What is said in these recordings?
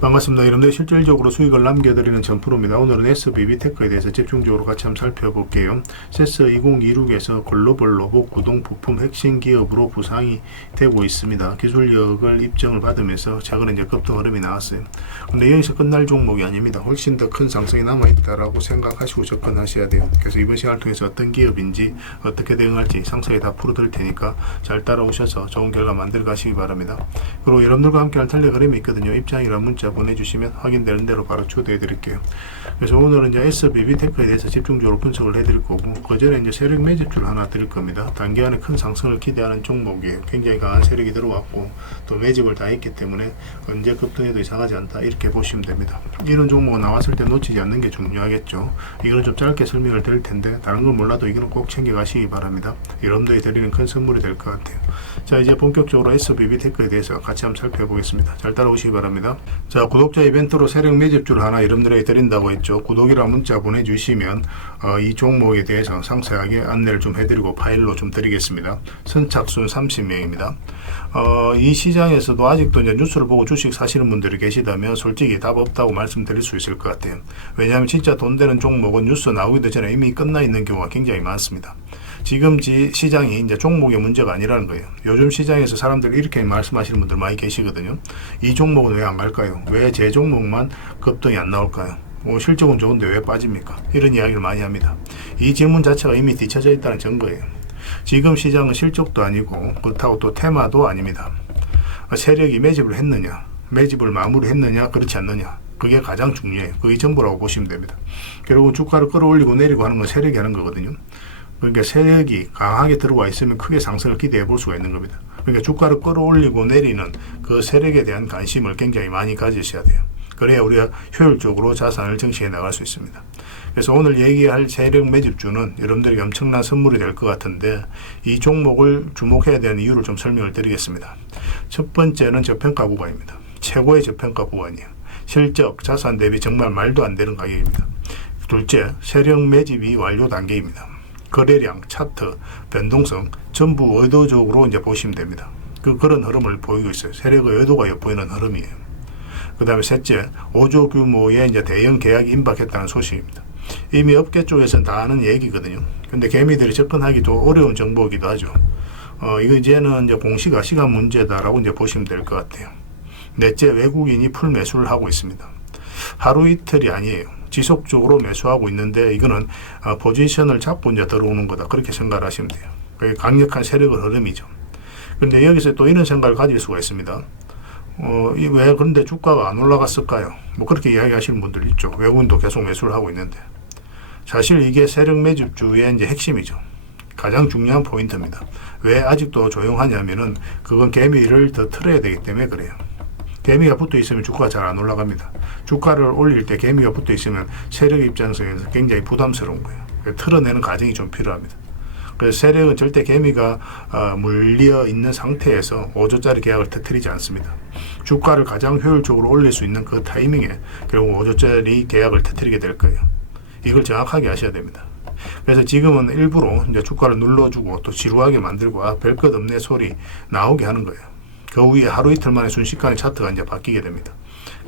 반갑습니다. 여러분들 실질적으로 수익을 남겨드리는 전프로입니다. 오늘은 SBB테크에 대해서 집중적으로 같이 한번 살펴볼게요. 세스 2026에서 글로벌 로봇 구동 부품 핵심 기업으로 부상이 되고 있습니다. 기술력을 입증을 받으면서 최근에 이제 급등 흐름이 나왔어요. 근데 여기서 끝날 종목이 아닙니다. 훨씬 더 큰 상승이 남아있다라고 생각하시고 접근하셔야 돼요. 그래서 이번 시간을 통해서 어떤 기업인지 어떻게 대응할지 상세히 다 풀어드릴 테니까 잘 따라오셔서 좋은 결과 만들어 가시기 바랍니다. 그리고 여러분들과 함께할 텔레그램이 있거든요. 입장이랑 문자 보내주시면 확인되는 대로 바로 초대해 드릴게요. 그래서 오늘은 이제 SBB테크에 대해서 집중적으로 분석을 해드릴 거고, 그 전에 이제 세력 매집주를 하나 드릴 겁니다. 단기간에 큰 상승을 기대하는 종목이에요. 굉장히 강한 세력이 들어왔고 또 매집을 다 했기 때문에 언제 급등해도 이상하지 않다, 이렇게 보시면 됩니다. 이런 종목은 나왔을 때 놓치지 않는 게 중요하겠죠. 이거는 좀 짧게 설명을 드릴 텐데 다른 건 몰라도 이거는 꼭 챙겨 가시기 바랍니다. 여러분들이 드리는 큰 선물이 될 것 같아요. 자, 이제 본격적으로 SBB테크에 대해서 같이 한번 살펴보겠습니다. 잘 따라오시기 바랍니다. 자, 구독자 이벤트로 세력 매집주를 하나 여러분들에게 드린다고 했죠. 구독이라 문자 보내주시면 이 종목에 대해서 상세하게 안내를 좀 해드리고 파일로 좀 드리겠습니다. 선착순 30명입니다. 이 시장에서도 아직도 이제 뉴스를 보고 주식 사시는 분들이 계시다면 솔직히 답 없다고 말씀드릴 수 있을 것 같아요. 왜냐하면 진짜 돈 되는 종목은 뉴스 나오기도 전에 이미 끝나 있는 경우가 굉장히 많습니다. 지금 시장이 이제 종목의 문제가 아니라는 거예요. 요즘 시장에서 사람들이 이렇게 말씀하시는 분들 많이 계시거든요. 이 종목은 왜 안 갈까요? 왜 제 종목만 급등이 안 나올까요? 실적은 좋은데 왜 빠집니까? 이런 이야기를 많이 합니다. 이 질문 자체가 이미 뒤쳐져 있다는 증거예요. 지금 시장은 실적도 아니고 그렇다고 또 테마도 아닙니다. 세력이 매집을 했느냐, 매집을 마무리했느냐, 그렇지 않느냐, 그게 가장 중요해요. 그게 전부라고 보시면 됩니다. 결국 주가를 끌어올리고 내리고 하는 건 세력이 하는 거거든요. 그러니까 세력이 강하게 들어와 있으면 크게 상승을 기대해 볼 수가 있는 겁니다. 그러니까 주가를 끌어올리고 내리는 그 세력에 대한 관심을 굉장히 많이 가지셔야 돼요. 그래야 우리가 효율적으로 자산을 증식해 나갈 수 있습니다. 그래서 오늘 얘기할 세력 매집주는 여러분들에게 엄청난 선물이 될 것 같은데, 이 종목을 주목해야 되는 이유를 좀 설명을 드리겠습니다. 첫 번째는 저평가 구간입니다. 최고의 저평가 구간이에요. 실적, 자산 대비 정말 말도 안 되는 가격입니다. 둘째, 세력 매집이 완료 단계입니다. 거래량, 차트, 변동성 전부 의도적으로 이제 보시면 됩니다. 그런 흐름을 보이고 있어요. 세력의 의도가 엿보이는 흐름이에요. 그 다음에 셋째, 5조 규모의 이제 대형 계약이 임박했다는 소식입니다. 이미 업계 쪽에서는 다 아는 얘기거든요. 근데 개미들이 접근하기 좀 어려운 정보이기도 하죠. 이거 이제는 이제 공시가 시간 문제다라고 이제 보시면 될 것 같아요. 넷째, 외국인이 풀 매수를 하고 있습니다. 하루 이틀이 아니에요. 지속적으로 매수하고 있는데 이거는 포지션을 잡고 이제 들어오는 거다, 그렇게 생각을 하시면 돼요. 그게 강력한 세력의 흐름이죠. 그런데 여기서 또 이런 생각을 가질 수가 있습니다. 왜 그런데 주가가 안 올라갔을까요? 그렇게 이야기하시는 분들 있죠. 외국인도 계속 매수를 하고 있는데. 사실 이게 세력 매집주의 이제 핵심이죠. 가장 중요한 포인트입니다. 왜 아직도 조용하냐면은 그건 개미를 더 틀어야 되기 때문에 그래요. 개미가 붙어 있으면 주가가 잘 안 올라갑니다. 주가를 올릴 때 개미가 붙어 있으면 세력 입장에서 굉장히 부담스러운 거예요. 틀어내는 과정이 좀 필요합니다. 그래서 세력은 절대 개미가 물려 있는 상태에서 5조짜리 계약을 터뜨리지 않습니다. 주가를 가장 효율적으로 올릴 수 있는 그 타이밍에 결국 5조짜리 계약을 터뜨리게 될 거예요. 이걸 정확하게 아셔야 됩니다. 그래서 지금은 일부러 이제 주가를 눌러주고 또 지루하게 만들고 별 것 없네 소리 나오게 하는 거예요. 그 후에 하루 이틀 만에 순식간에 차트가 이제 바뀌게 됩니다.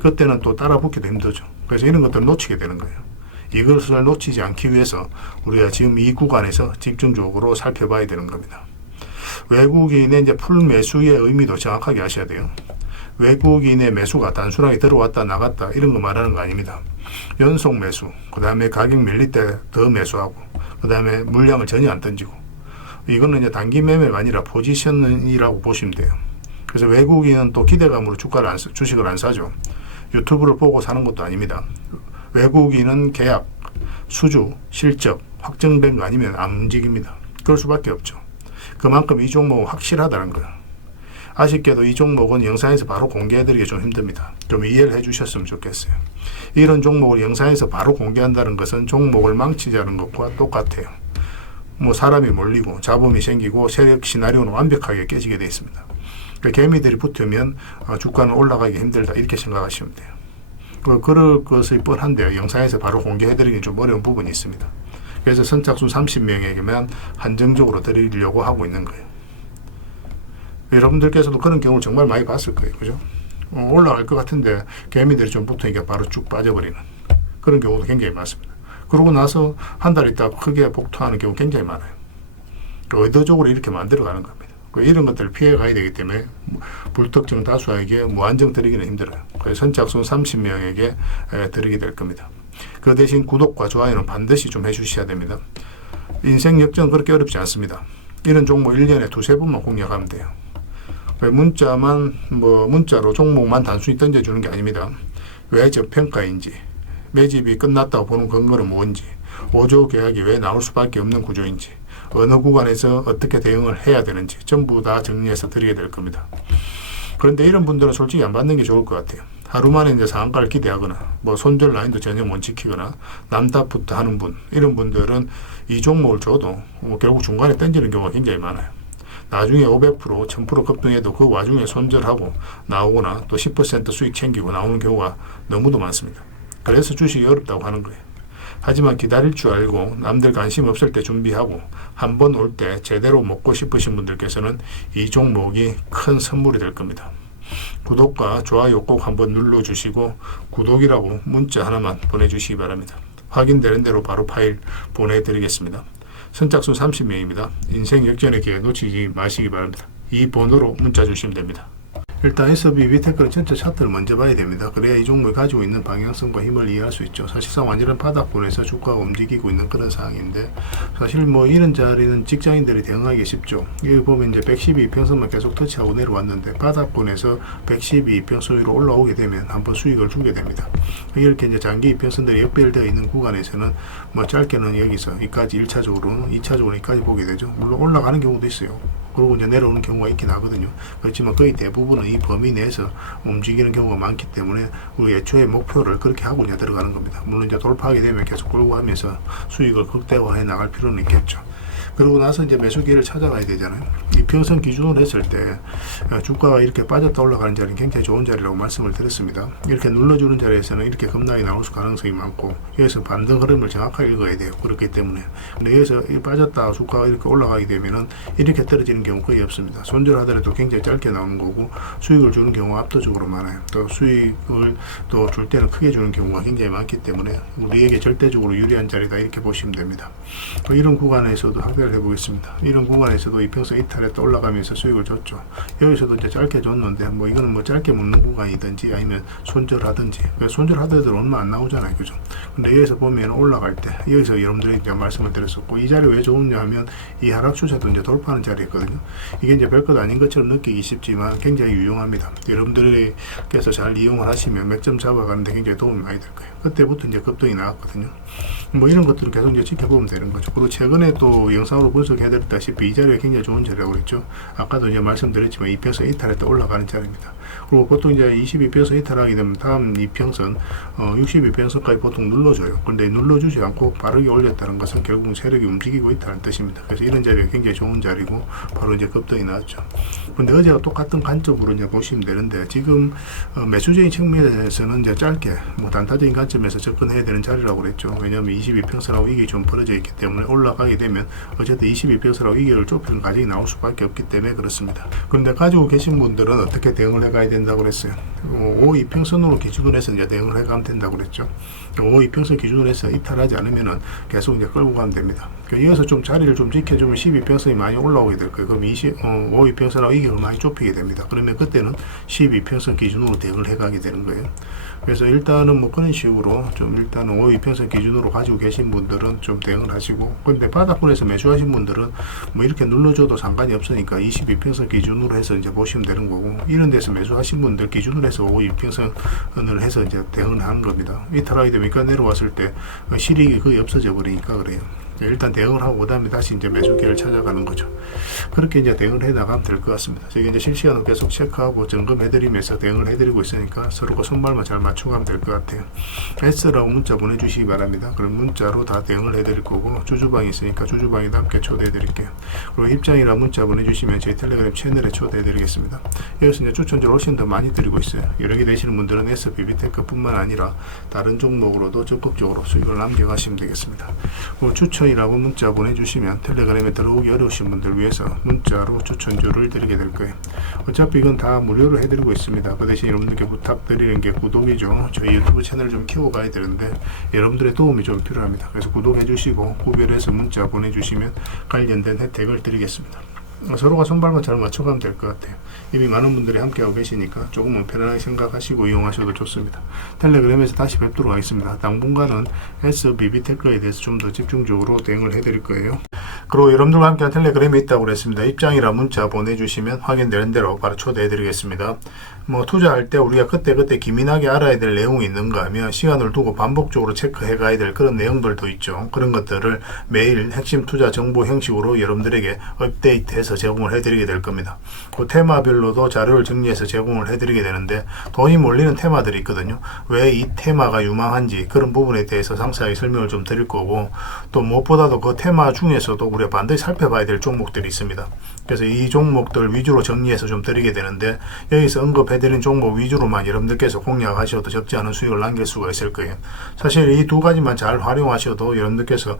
그때는 또 따라 붙기도 힘들죠. 그래서 이런 것들을 놓치게 되는 거예요. 이것을 놓치지 않기 위해서 우리가 지금 이 구간에서 집중적으로 살펴봐야 되는 겁니다. 외국인의 이제 풀 매수의 의미도 정확하게 아셔야 돼요. 외국인의 매수가 단순하게 들어왔다 나갔다 이런 거 말하는 거 아닙니다. 연속 매수, 그 다음에 가격 밀릴 때 더 매수하고, 그 다음에 물량을 전혀 안 던지고, 이거는 이제 단기 매매가 아니라 포지션이라고 보시면 돼요. 그래서 외국인은 또 기대감으로 주식을 안 사죠. 유튜브를 보고 사는 것도 아닙니다. 외국인은 계약, 수주, 실적 확정된 거 아니면 안 움직입니다. 그럴 수밖에 없죠. 그만큼 이 종목은 확실하다는 거예요. 아쉽게도 이 종목은 영상에서 바로 공개해드리기 좀 힘듭니다. 좀 이해를 해주셨으면 좋겠어요. 이런 종목을 영상에서 바로 공개한다는 것은 종목을 망치자는 것과 똑같아요. 사람이 몰리고 잡음이 생기고 세력 시나리오는 완벽하게 깨지게 되어 있습니다. 개미들이 붙으면 주가는 올라가기 힘들다, 이렇게 생각하시면 돼요. 그럴 것이 뻔한데요. 영상에서 바로 공개해드리기 좀 어려운 부분이 있습니다. 그래서 선착순 30명에게만 한정적으로 드리려고 하고 있는 거예요. 여러분들께서도 그런 경우를 정말 많이 봤을 거예요. 그죠? 올라갈 것 같은데 개미들이 좀 붙으니까 바로 쭉 빠져버리는 그런 경우도 굉장히 많습니다. 그러고 나서 한 달 있다 크게 복토하는 경우 굉장히 많아요. 의도적으로 이렇게 만들어가는 겁니다. 이런 것들을 피해 가야 되기 때문에 불특정 다수에게 무한정 드리기는 힘들어요. 그래서 선착순 30명에게 드리게 될 겁니다. 그 대신 구독과 좋아요는 반드시 좀 해주셔야 됩니다. 인생 역전은 그렇게 어렵지 않습니다. 이런 종목 1년에 두세 번만 공략하면 돼요. 문자로 종목만 단순히 던져주는 게 아닙니다. 왜 저평가인지, 매집이 끝났다고 보는 근거는 뭔지, 5조 계약이 왜 나올 수밖에 없는 구조인지, 어느 구간에서 어떻게 대응을 해야 되는지 전부 다 정리해서 드리게 될 겁니다. 그런데 이런 분들은 솔직히 안 받는 게 좋을 것 같아요. 하루 만에 이제 상한가를 기대하거나 손절 라인도 전혀 못 지키거나 남탓부터 하는 분, 이런 분들은 이 종목을 줘도 결국 중간에 던지는 경우가 굉장히 많아요. 나중에 500%, 1000% 급등해도 그 와중에 손절하고 나오거나 또 10% 수익 챙기고 나오는 경우가 너무도 많습니다. 그래서 주식이 어렵다고 하는 거예요. 하지만 기다릴 줄 알고 남들 관심 없을 때 준비하고 한 번 올 때 제대로 먹고 싶으신 분들께서는 이 종목이 큰 선물이 될 겁니다. 구독과 좋아요 꼭 한번 눌러주시고 구독이라고 문자 하나만 보내주시기 바랍니다. 확인되는 대로 바로 파일 보내드리겠습니다. 선착순 30명입니다. 인생 역전의 기회 놓치지 마시기 바랍니다. 이 번호로 문자 주시면 됩니다. 일단 SB비테크는 전체 차트를 먼저 봐야 됩니다. 그래야 이 종목이 가지고 있는 방향성과 힘을 이해할 수 있죠. 사실상 완전한 바닥권에서 주가가 움직이고 있는 그런 상황인데, 사실 이런 자리는 직장인들이 대응하기 쉽죠. 여기 보면 이제 112평선만 계속 터치하고 내려왔는데 바닥권에서 112평선 위로 올라오게 되면 한번 수익을 주게 됩니다. 이렇게 이제 장기 이평선들이 역별되어 있는 구간에서는 짧게는 여기서 여기까지 1차적으로, 2차적으로 여기까지 보게 되죠. 물론 올라가는 경우도 있어요. 그리고 이제 내려오는 경우가 있긴 하거든요. 그렇지만 거의 대부분은 이 범위 내에서 움직이는 경우가 많기 때문에 우리 애초에 목표를 그렇게 하고 이제 들어가는 겁니다. 물론 이제 돌파하게 되면 계속 끌고 가면서 수익을 극대화해 나갈 필요는 있겠죠. 그러고 나서 이제 매수 기회를 찾아가야 되잖아요. 이평선 기준으로 했을 때 주가가 이렇게 빠졌다 올라가는 자리는 굉장히 좋은 자리라고 말씀을 드렸습니다. 이렇게 눌러주는 자리에서는 이렇게 급락이 나올 가능성이 많고, 여기서 반등 흐름을 정확하게 읽어야 돼요. 그렇기 때문에. 근데 여기서 빠졌다 주가가 이렇게 올라가게 되면은 이렇게 떨어지는 경우 거의 없습니다. 손절하더라도 굉장히 짧게 나오는 거고, 수익을 주는 경우가 압도적으로 많아요. 또 수익을 또 줄 때는 크게 주는 경우가 굉장히 많기 때문에 우리에게 절대적으로 유리한 자리다 이렇게 보시면 됩니다. 이런 구간에서도 확대를 해보겠습니다. 이런 구간에서도 이평선 이탈했다 올라가면서 수익을 줬죠. 여기서도 이제 짧게 줬는데 이거는 짧게 묶는 구간이든지 아니면 손절하든지, 손절하더라도 얼마 안 나오잖아요, 그죠? 근데 여기서 보면 올라갈 때 여기서 여러분들이 이제 말씀을 드렸었고, 이 자리 왜 좋으냐 하면 이 하락 추세도 이제 돌파하는 자리였거든요. 이게 이제 별것 아닌 것처럼 느끼기 쉽지만 굉장히 유용합니다. 여러분들께서 잘 이용을 하시면 몇 점 잡아가는데 굉장히 도움이 많이 될 거예요. 그때부터 이제 급등이 나왔거든요. 이런 것들은 계속 이제 지켜보면 되는 거죠. 그리고 최근에 또 영상으로 분석해드렸다시피 이 자리가 굉장히 좋은 자리라고 그랬죠. 아까도 이제 말씀드렸지만 이평선 이탈했다 올라가는 자리입니다. 그리고 보통 이제 22평선 이탈하게 되면 다음 이평선 62평선까지 보통 눌러줘요. 근데 눌러주지 않고 빠르게 올렸다는 것은 결국은 세력이 움직이고 있다는 뜻입니다. 그래서 이런 자리가 굉장히 좋은 자리고 바로 이제 급등이 나왔죠. 근데 어제와 똑같은 관점으로 이제 보시면 되는데, 지금 매수적인 측면에서는 이제 짧게 단타적인 관점에서 접근해야 되는 자리라고 그랬죠. 왜냐하면 22평선하고 이게 좀 벌어져 있기 때문에 올라가게 되면 어쨌든 22평선하고 이격을 좁히는 과정이 나올 수밖에 없기 때문에 그렇습니다. 그런데 가지고 계신 분들은 어떻게 대응을 해가야 된다고 그랬어요. 5이평선으로 기준으로 해서 이제 대응을 해가면 된다고 그랬죠. 5이평선 기준으로 해서 이탈하지 않으면은 계속 이제 끌고 가면 됩니다. 이어서 좀 자리를 좀 지켜주면 12평선이 많이 올라오게 될 거예요. 그럼 5이평선하고 이격을 많이 좁히게 됩니다. 그러면 그때는 12평선 기준으로 대응을 해가게 되는 거예요. 그래서 일단은 그런 식으로 좀 일단은 5이평선 기준으로 가지고 계신 분들은 좀 대응을 하시고, 근데 바닥권에서 매수하신 분들은 이렇게 눌러줘도 상관이 없으니까 22평선 기준으로 해서 이제 보시면 되는 거고, 이런 데서 매수하신 분들 기준으로 해서 5이평선을 해서 이제 대응을 하는 겁니다. 이탈하게 되니까 내려왔을 때 실익이 거의 없어져 버리니까 그래요. 일단 대응을 하고 그다음에 다시 이제 매수 기회를 찾아가는 거죠. 그렇게 이제 대응을 해 나가면 될 것 같습니다. 저희 이제 실시간으로 계속 체크하고 점검해드리면서 대응을 해드리고 있으니까 서로가 손발만 잘 맞추고 가면 될 것 같아요. S라고 문자 보내주시기 바랍니다. 그럼 문자로 다 대응을 해드릴 거고, 주주방이 있으니까 주주방에도 함께 초대해드릴게요. 그리고 입장이라 문자 보내주시면 저희 텔레그램 채널에 초대해드리겠습니다. 여기서 이제 추천주를 훨씬 더 많이 드리고 있어요. 여러 개 되시는 분들은 SB비테크 뿐만 아니라 다른 종목으로도 적극적으로 수익을 남겨가시면 되겠습니다. 추천 입장이라고 문자 보내주시면 텔레그램에 들어오기 어려우신 분들 위해서 문자로 추천주를 드리게 될 거예요. 어차피 이건 다 무료로 해드리고 있습니다. 그 대신 여러분들께 부탁드리는 게 구독이죠. 저희 유튜브 채널 좀 키워가야 되는데 여러분들의 도움이 좀 필요합니다. 그래서 구독해 주시고 구별해서 문자 보내주시면 관련된 혜택을 드리겠습니다. 서로가 손발만 잘 맞춰가면 될 것 같아요. 이미 많은 분들이 함께하고 계시니까 조금은 편안하게 생각하시고 이용하셔도 좋습니다. 텔레그램에서 다시 뵙도록 하겠습니다. 당분간은 SBB테크에 대해서 좀 더 집중적으로 대응을 해드릴 거예요. 그리고 여러분들과 함께한 텔레그램이 있다고 그랬습니다. 입장이라 문자 보내주시면 확인되는 대로 바로 초대해드리겠습니다. 투자할 때 우리가 그때그때 기민하게 알아야 될 내용이 있는가 하면 시간을 두고 반복적으로 체크해 가야 될 그런 내용들도 있죠. 그런 것들을 매일 핵심 투자 정보 형식으로 여러분들에게 업데이트해서 제공을 해드리게 될 겁니다. 그 테마별로도 자료를 정리해서 제공을 해드리게 되는데 돈이 몰리는 테마들이 있거든요. 왜 이 테마가 유망한지 그런 부분에 대해서 상세하게 설명을 좀 드릴 거고, 또 무엇보다도 그 테마 중에서도 우리가 반드시 살펴봐야 될 종목들이 있습니다. 그래서 이 종목들 위주로 정리해서 좀 드리게 되는데, 여기서 언급해드린 종목 위주로만 여러분들께서 공략하셔도 적지 않은 수익을 남길 수가 있을 거예요. 사실 이 두 가지만 잘 활용하셔도 여러분들께서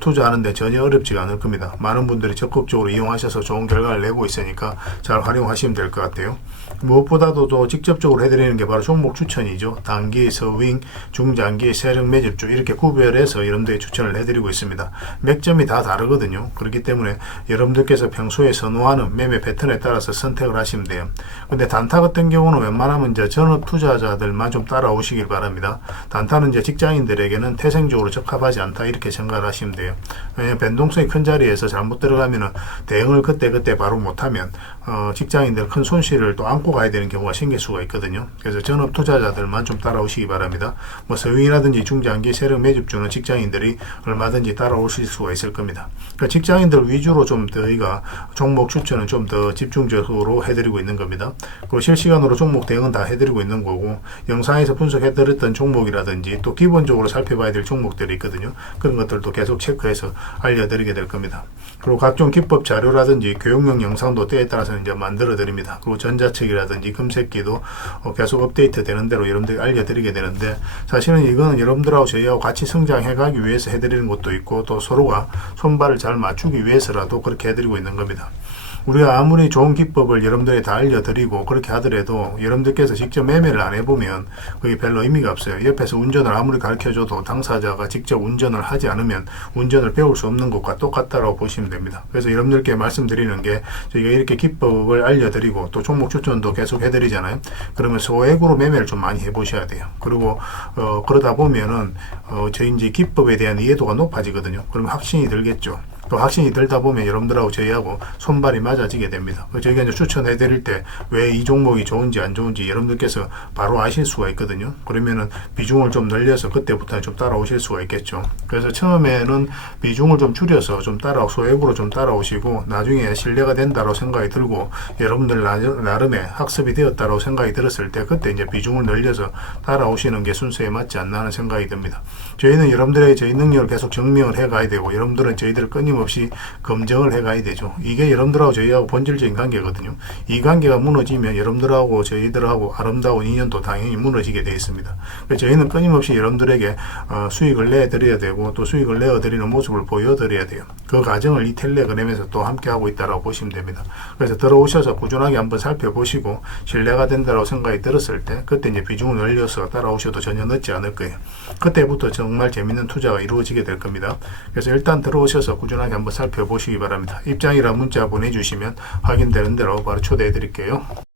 투자하는데 전혀 어렵지가 않을 겁니다. 많은 분들이 적극적으로 이용하셔서 좋은 결과를 내고 있으니까 잘 활용하시면 될 것 같아요. 무엇보다도 또 직접적으로 해드리는 게 바로 종목 추천이죠. 단기, 서윙, 중장기, 세력 매집주 이렇게 구별해서 여러분들에게 추천을 해드리고 있습니다. 맥점이 다 다르거든요. 그렇기 때문에 여러분들께서 평소에 선호하는 매매 패턴에 따라서 선택을 하시면 돼요. 근데 단타 같은 경우는 웬만하면 이제 전업 투자자들만 좀 따라오시길 바랍니다. 단타는 이제 직장인들에게는 태생적으로 적합하지 않다 이렇게 생각을 하시면 돼요. 왜냐하면 변동성이 큰 자리에서 잘못 들어가면 대응을 그때 바로 못하면 직장인들 큰 손실을 또 안고 가야 되는 경우가 생길 수가 있거든요. 그래서 전업 투자자들만 좀 따라오시기 바랍니다. 서윙이라든지 중장기 세력 매집주는 직장인들이 얼마든지 따라오실 수가 있을 겁니다. 그러니까 직장인들 위주로 좀 저희가 종목 추천은 좀 더 집중적으로 해드리고 있는 겁니다. 그리고 실시간으로 종목 대응은 다 해드리고 있는 거고, 영상에서 분석해드렸던 종목이라든지 또 기본적으로 살펴봐야 될 종목들이 있거든요. 그런 것들도 계속 체크해서 알려드리게 될 겁니다. 그리고 각종 기법 자료라든지 교육용 영상도 때에 따라서 이제 만들어 드립니다. 그리고 전자책이라든지 금색기도 계속 업데이트 되는 대로 여러분들이 알려드리게 되는데, 사실은 이거는 여러분들하고 저희하고 같이 성장해 가기 위해서 해드리는 것도 있고, 또 서로가 손발을 잘 맞추기 위해서라도 그렇게 해드리고 있는 겁니다. 우리가 아무리 좋은 기법을 여러분들이 다 알려드리고 그렇게 하더라도 여러분들께서 직접 매매를 안 해보면 그게 별로 의미가 없어요. 옆에서 운전을 아무리 가르쳐줘도 당사자가 직접 운전을 하지 않으면 운전을 배울 수 없는 것과 똑같다고 보시면 됩니다. 그래서 여러분들께 말씀드리는 게, 저희가 이렇게 기법을 알려드리고 또 종목 추천도 계속 해드리잖아요. 그러면 소액으로 매매를 좀 많이 해보셔야 돼요. 그리고 그러다 보면은 저희 이제 기법에 대한 이해도가 높아지거든요. 그러면 확신이 들겠죠. 또 확신이 들다 보면 여러분들하고 저희하고 손발이 맞아지게 됩니다. 저희가 이제 추천해 드릴 때 왜 이 종목이 좋은지 안 좋은지 여러분들께서 바로 아실 수가 있거든요. 그러면은 비중을 좀 늘려서 그때부터 좀 따라오실 수가 있겠죠. 그래서 처음에는 비중을 좀 줄여서 좀 소액으로 좀 따라오시고, 나중에 신뢰가 된다고 생각이 들고 여러분들 나름의 학습이 되었다고 생각이 들었을 때 그때 이제 비중을 늘려서 따라오시는 게 순서에 맞지 않나 하는 생각이 듭니다. 저희는 여러분들에게 저희 능력을 계속 증명을 해 가야 되고, 여러분들은 저희들을 끊임없이 검증을 해 가야 되죠. 이게 여러분들하고 저희하고 본질적인 관계거든요. 이 관계가 무너지면 여러분들하고 저희들하고 아름다운 인연도 당연히 무너지게 되어 있습니다. 그래서 저희는 끊임없이 여러분들에게 수익을 내드려야 되고, 또 수익을 내어드리는 모습을 보여드려야 돼요. 그 과정을 이 텔레그램에서 또 함께 하고 있다고 보시면 됩니다. 그래서 들어오셔서 꾸준하게 한번 살펴보시고 신뢰가 된다고 생각이 들었을 때 그때 이제 비중을 늘려서 따라오셔도 전혀 늦지 않을 거예요. 그때부터 정말 재밌는 투자가 이루어지게 될 겁니다. 그래서 일단 들어오셔서 꾸준하게 한번 살펴보시기 바랍니다. 입장이라 문자 보내주시면 확인되는 대로 바로 초대해 드릴게요.